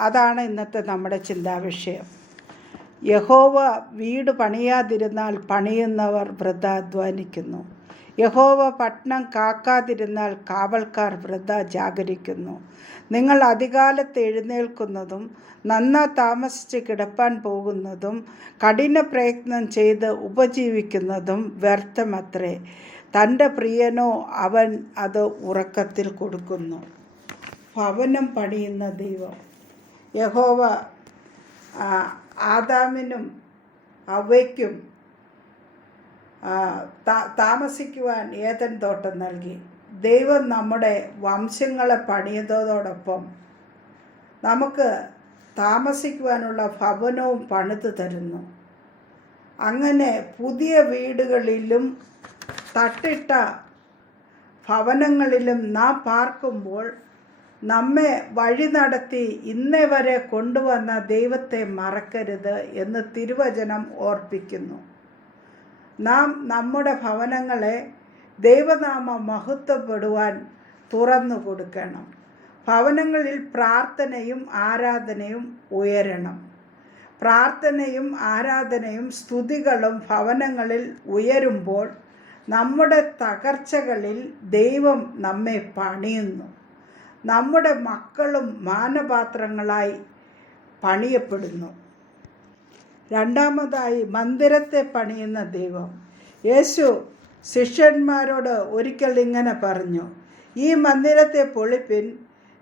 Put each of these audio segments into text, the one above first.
അതാണ് ഇന്നത്തെ നമ്മുടെ ചിന്താവിഷയം. യഹോവ വീട് പണിയാതിരുന്നാൽ പണിയുന്നവർ വൃദ്ധാധ്വാനിക്കുന്നു യഹോവ പട്ടണം കാക്കാതിരുന്നാൽ കാവൽക്കാർ വൃദ്ധ ജാഗരിക്കുന്നു നിങ്ങൾ അധികാലത്ത് എഴുന്നേൽക്കുന്നതും നന്ന താമസിച്ച് കിടപ്പാൻ പോകുന്നതും കഠിന പ്രയത്നം ചെയ്ത് ഉപജീവിക്കുന്നതും വ്യർത്ഥമത്രേ. തന്റെ പ്രിയനോ അവൻ അത് ഉറക്കത്തിൽ കൊടുക്കുന്നു. ഭവനം പണിയുന്ന ദൈവം. യഹോവ ആദാമിനും അവയ്ക്കും താമസിക്കുവാൻ ഏതൻ തോട്ടം നൽകി. ദൈവം നമ്മുടെ വംശങ്ങളെ പണിയതോടൊപ്പം നമുക്ക് താമസിക്കുവാനുള്ള ഭവനവും പണിത് തരുന്നു. അങ്ങനെ പുതിയ വീടുകളിലും തട്ടിട്ട ഭവനങ്ങളിലും നാം പാർക്കുമ്പോൾ നമ്മെ വഴി നടത്തി ഇന്നേ വരെ കൊണ്ടുവന്ന ദൈവത്തെ മറക്കരുത് എന്ന് തിരുവചനം ഓർപ്പിക്കുന്നു. നാം നമ്മുടെ ഭവനങ്ങളെ ദൈവനാമ മഹത്വപ്പെടുവാൻ തുറന്നു കൊടുക്കണം. ഭവനങ്ങളിൽ പ്രാർത്ഥനയും ആരാധനയും ഉയരണം. പ്രാർത്ഥനയും ആരാധനയും സ്തുതികളും ഭവനങ്ങളിൽ ഉയരുമ്പോൾ നമ്മുടെ തകർച്ചകളിൽ ദൈവം നമ്മെ പണിയുന്നു. നമ്മുടെ മക്കളും മാനപാത്രങ്ങളായി പണിയപ്പെടുന്നു. രണ്ടാമതായി മന്ദിരത്തെ പണിയുന്ന ദൈവം. യേശു ശിഷ്യന്മാരോട് ഒരിക്കൽ ഇങ്ങനെ പറഞ്ഞു ഈ മന്ദിരത്തെ പൊളിപ്പിൻ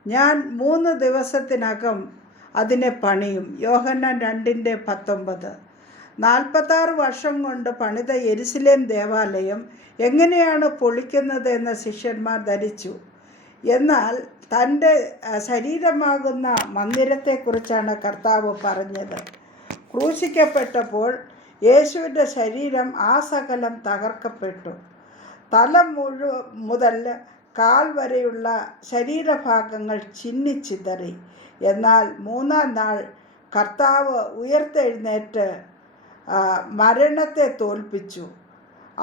ഞാൻ മൂന്ന് ദിവസത്തിനകം അതിനെ പണിയും യോഹന്നാൻ രണ്ടിന്റെ പത്തൊമ്പത്. നാൽപ്പത്താറ് വർഷം കൊണ്ട് പണിത എരുസലേം ദേവാലയം എങ്ങനെയാണ് പൊളിക്കുന്നത് എന്ന് ശിഷ്യന്മാർ ധരിച്ചു. എന്നാൽ തന്റെ ശരീരമാകുന്ന മന്ദിരത്തെക്കുറിച്ചാണ് കർത്താവ് പറഞ്ഞത്. ക്രൂശിക്കപ്പെട്ടപ്പോൾ യേശുവിന്റെ ശരീരം ആ സകലം തകർക്കപ്പെട്ടു. തല മുഴു മുതൽ കാൽ വരെയുള്ള ശരീരഭാഗങ്ങൾ ചിന്നിച്ചിതറി. എന്നാൽ മൂന്നാം നാൾ കർത്താവ് ഉയർത്തെഴുന്നേറ്റ് മരണത്തെ തോൽപ്പിച്ചു.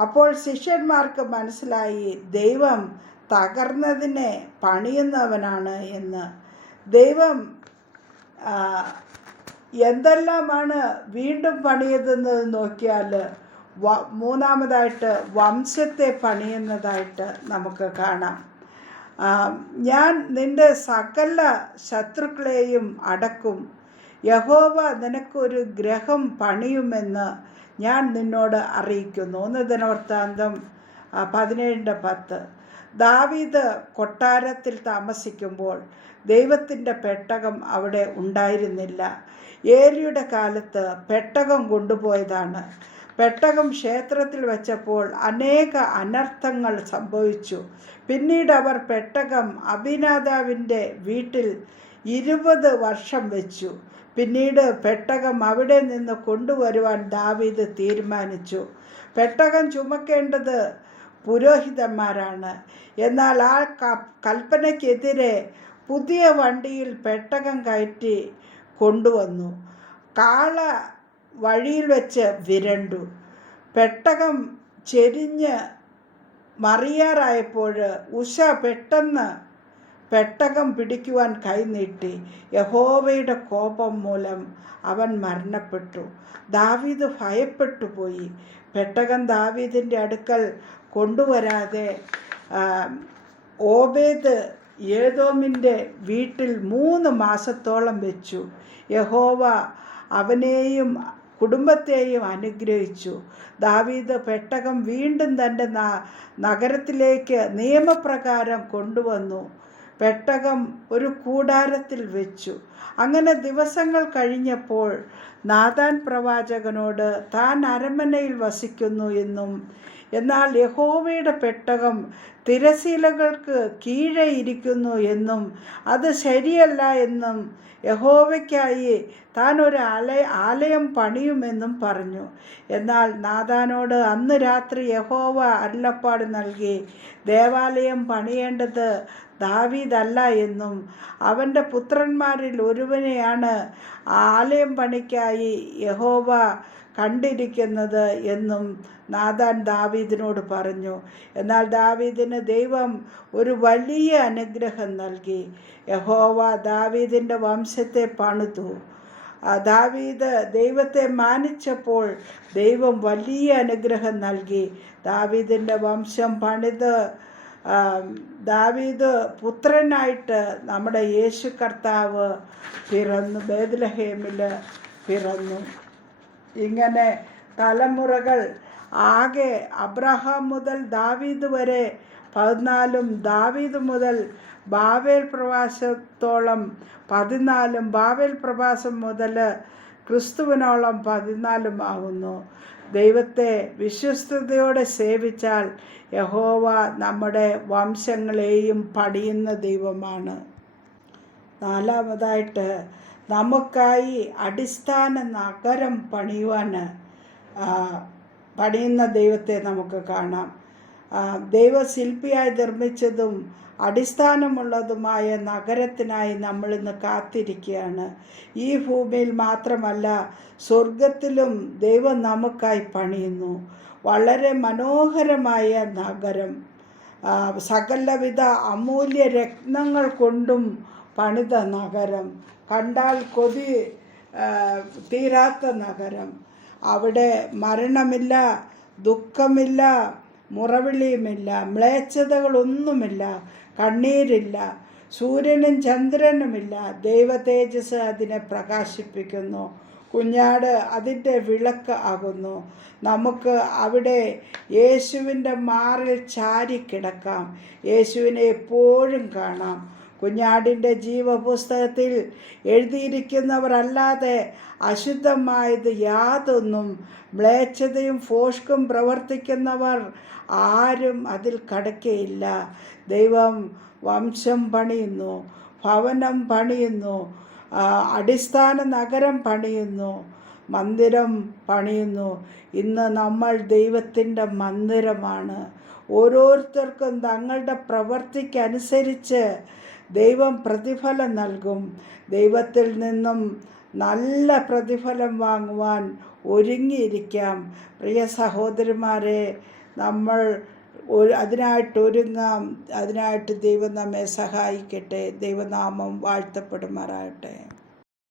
അപ്പോൾ ശിഷ്യന്മാർക്ക് മനസ്സിലായി ദൈവം തകർന്നതിനെ പണിയുന്നവനാണ് എന്ന്. ദൈവം എന്തെല്ലാമാണ് വീണ്ടും പണിയുന്നത് നോക്കിയാൽ വ മൂന്നാമതായിട്ട് വംശത്തെ പണിയുന്നതായിട്ട് നമുക്ക് കാണാം. ഞാൻ നിന്റെ സകല ശത്രുക്കളെയും അടക്കും. യഹോവ നിനക്കൊരു ഗ്രഹം പണിയുമെന്ന് ഞാൻ നിന്നോട് അറിയിക്കുന്നു. ഒന്ന് ദിനവൃത്താന്തം പതിനേഴിന്റെ പത്ത്. ദാവീദ് കൊട്ടാരത്തിൽ താമസിക്കുമ്പോൾ ദൈവത്തിന്റെ പെട്ടകം അവിടെ ഉണ്ടായിരുന്നില്ല. ഏലിയുടെ കാലത്ത് പെട്ടകം കൊണ്ടുപോയതാണ്. പെട്ടകം ക്ഷേത്രത്തിൽ വെച്ചപ്പോൾ അനേക അനർത്ഥങ്ങൾ സംഭവിച്ചു. പിന്നീട് അവർ പെട്ടകം അഭിനാദാവിന്റെ വീട്ടിൽ ഇരുപത് വർഷം വെച്ചു. പിന്നീട് പെട്ടകം അവിടെ നിന്ന് കൊണ്ടുവരുവാൻ ദാവീദ് തീരുമാനിച്ചു. പെട്ടകം ചുമക്കേണ്ടത് പുരോഹിതന്മാരാണ്. എന്നാൽ ആ കൽപ്പനയ്ക്കെതിരെ പുതിയ വണ്ടിയിൽ പെട്ടകം കയറ്റി കൊണ്ടുവന്നു. കാള വഴിയിൽ വെച്ച് വിരണ്ടു. പെട്ടകം ചെരിഞ്ഞ് മറിയാറായപ്പോൾ ഉഷ പെട്ടെന്ന് പെട്ടകം പിടിക്കുവാൻ കൈനീട്ടി യഹോവയുടെ കോപം മൂലം അവൻ മരണപ്പെട്ടു. ദാവീദ് ഭയപ്പെട്ടു പോയി. പെട്ടകം ദാവീദിന്റെ അടുക്കൽ കൊണ്ടുവരാതെ ഓബേദ് ഏതോമിന്റെ വീട്ടിൽ മൂന്ന് മാസത്തോളം വെച്ചു. യഹോവ അവനെയും കുടുംബത്തെയും അനുഗ്രഹിച്ചു. ദാവീദ് പെട്ടകം വീണ്ടും തന്റെ നഗരത്തിലേക്ക് നിയമപ്രകാരം കൊണ്ടുവന്നു. പെട്ടകം ഒരു കൂടാരത്തിൽ വെച്ചു. അങ്ങനെ ദിവസങ്ങൾ കഴിഞ്ഞപ്പോൾ നാഥാൻ പ്രവാചകനോട് താൻ അരമനയിൽ വസിക്കുന്നു എന്നും എന്നാൽ യഹോവയുടെ പെട്ടകം തിരശീലകൾക്ക് കീഴെ ഇരിക്കുന്നു എന്നും അത് ശരിയല്ല എന്നും യഹോവയ്ക്കായി താൻ ഒരു ആലയ ആലയം പണിയുമെന്നും പറഞ്ഞു. എന്നാൽ നാഥാനോട് അന്ന് രാത്രി യഹോവ അരുളപ്പാട് നൽകി ദേവാലയം പണിയേണ്ടത് ദാവീദല്ല എന്നും അവന്റെ പുത്രന്മാരിൽ ഒരുവനെയാണ് ആലയം പണിക്കായി യഹോവ കണ്ടിരിക്കുന്നത് എന്നും നാഥാൻ ദാവീദിനോട് പറഞ്ഞു. എന്നാൽ ദാവീദിന് ദൈവം ഒരു വലിയ അനുഗ്രഹം നൽകി. യഹോവ ദാവീദിന്റെ വംശത്തെ പണിതു. ദാവീദ് ദൈവത്തെ മാനിച്ചപ്പോൾ ദൈവം വലിയ അനുഗ്രഹം നൽകി. ദാവീദിന്റെ വംശം പണിത് ദാവീദ് പുത്രനായിട്ട് നമ്മുടെ യേശു കർത്താവ് പിറന്നു ബേദ്ലഹേമിൽ പിറന്നു. ഇങ്ങനെ തലമുറകൾ ആകെ അബ്രഹാം മുതൽ ദാവീദ് വരെ പതിനാലും ദാവീദ് മുതൽ ബാവേൽ പ്രവാസത്തോളം പതിനാലും ബാവേൽ പ്രവാസം മുതൽ ക്രിസ്തുവിനോളം പതിനാലും ആകുന്നു ദൈവത്തെ വിശ്വസ്തയോടെ സേവിച്ചാൽ യഹോവ നമ്മുടെ വംശങ്ങളെയും പടിയുന്ന ദൈവമാണ്. നാലാമതായിട്ട് നമുക്കായി അടിസ്ഥാന നഗരം പണിയുവാൻ പണിയുന്ന ദൈവത്തെ നമുക്ക് കാണാം. ദൈവശില്പിയായി നിർമ്മിച്ചതും അടിസ്ഥാനമുള്ളതുമായ നഗരത്തിനായി നമ്മൾ ഇന്ന് കാത്തിരിക്കുകയാണ്. ഈ ഭൂമിയിൽ മാത്രമല്ല സ്വർഗത്തിലും ദൈവം നമുക്കായി പണിയുന്നു. വളരെ മനോഹരമായ നഗരം. സകലവിധ അമൂല്യ രത്നങ്ങൾ കൊണ്ടും പണിത നഗരം. കണ്ടാൽ കൊതി തീരാത്ത നഗരം. അവിടെ മരണമില്ല ദുഃഖമില്ല മുറവിളിയുമില്ല മ്ലേച്ഛതകളൊന്നുമില്ല കണ്ണീരില്ല സൂര്യനും ചന്ദ്രനുമില്ല. ദൈവ തേജസ് അതിനെ പ്രകാശിപ്പിക്കുന്നു. കുഞ്ഞാട് അതിന്റെ വിളക്ക് ആകുന്നു. നമുക്ക് അവിടെ യേശുവിന്റെ മാറിൽ ചാരി കിടക്കാം യേശുവിനെ എപ്പോഴും കാണാം. കുഞ്ഞാടിന്റെ ജീവപുസ്തകത്തിൽ എഴുതിയിരിക്കുന്നവരല്ലാതെ അശുദ്ധമായത് യാതൊന്നും മ്ലേച്ഛതയും ഫോഷ്കും പ്രവർത്തിക്കുന്നവർ ആരും അതിൽ കടക്കയില്ല. ദൈവം വംശം പണിയുന്നു ഭവനം പണിയുന്നു അടിസ്ഥാന നഗരം പണിയുന്നു മന്ദിരം പണിയുന്നു. ഇന്ന് നമ്മൾ ദൈവത്തിന്റെ മന്ദിരമാണ്. ഓരോരുത്തർക്കും തങ്ങളുടെ പ്രവൃത്തിക്കനുസരിച്ച് ദൈവം പ്രതിഫലം നൽകും. ദൈവത്തിൽ നിന്നും നല്ല പ്രതിഫലം വാങ്ങുവാൻ ഒരുങ്ങിയിരിക്കാം. പ്രിയ സഹോദരിമാരെ നമ്മൾ അതിനായിട്ട് ഒരുങ്ങാം. അതിനായിട്ട് ദൈവം നമ്മെ സഹായിക്കട്ടെ. ദൈവനാമം വാഴ്ത്തപ്പെടുമാറാകട്ടെ.